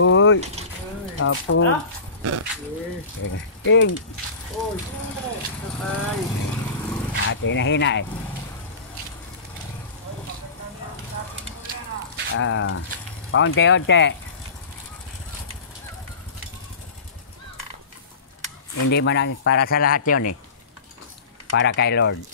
Uy, hapon. Ing. Ate na hina eh. Paunti-unti. Hindi man para sa lahat yun eh. Para kay Lord.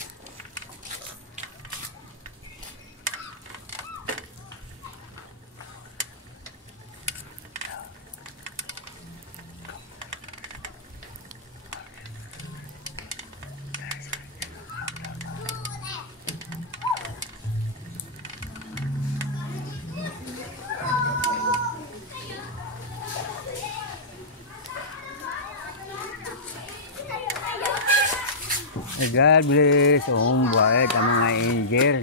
God bless. Bait ang mga angel.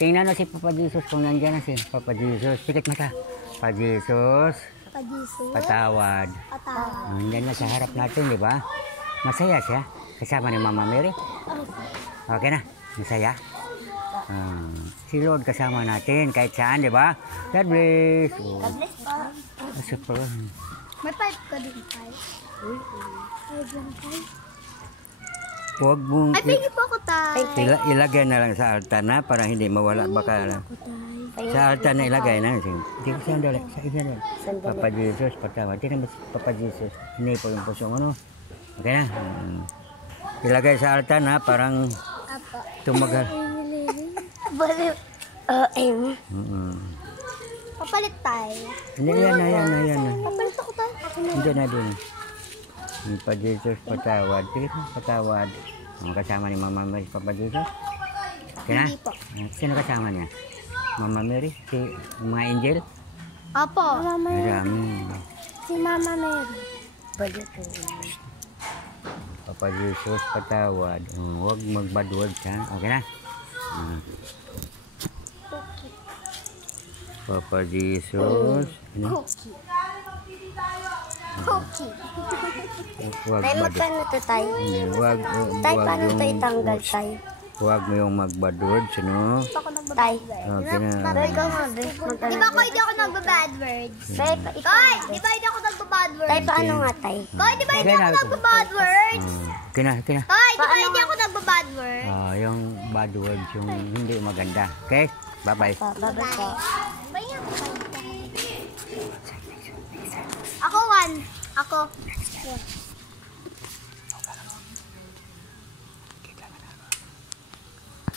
Tingnan na si Papa Jesus kung nandiyan na si Papa Jesus. Pikit mata. Papa Jesus. Papa Jesus. Patawad. Patawad. Nandiyan na sa harap natin, di ba? Masaya siya. Kasama ni Mama Mary. Okay na. Masaya. Si Lord kasama natin kahit saan, di ba? God bless. God bless po. Super. May pipe ka din, pipe. Huwag mong Ay, pwede po ako tayo. ilagay na lang sa altar na para hindi mawala. Baka sa altar na ilagay na. Hindi ko sandali. Sa isa na. Papa Jesus, patawad. Tingnan mo si Papa Jesus. Hindi po yung pusong ano. Okay na. Ilagay sa altar na parang tumagal. Balik. Papalit tayo. Hindi, yan na. Papalit ako tayo. Hindi na din. Papa Jesus, patawad. Tingnan mo, patawad. Kasama ni Mama Mary, Papa Jesus. Okay na? Hindi po. Sino kasama niya? Mama Mary? Si mga angel? Opo. Mama Mary. Marami. Si Mama Mary. Papa Jesus, patawad. Huwag magbadwad ka. Okay na? Papa Jesus. Ano? Cookie. Cookie. Huwag Tay, bad. magkano to, tay? Hindi, huwag, Tay, huwag paano to yung- itanggal, tay? Huwag mo yung mag-bad words, ano? Ako nagbabad Tay. words. Okay na. Tay, ikaw nga, be. Di ba ko hindi ako nagbabad words? Tay, ikaw Koy, nga, be. di ba hindi ako nagbabad Tay, words? paano nga, tay? Koy, di ba hindi Okay ako na. nagbabad words? Kina. Koy, di ba Paano hindi ako nagbabad words? Yung bad words, yung hindi maganda. Okay? Bye-bye. Babay po. Ako, one. Ako.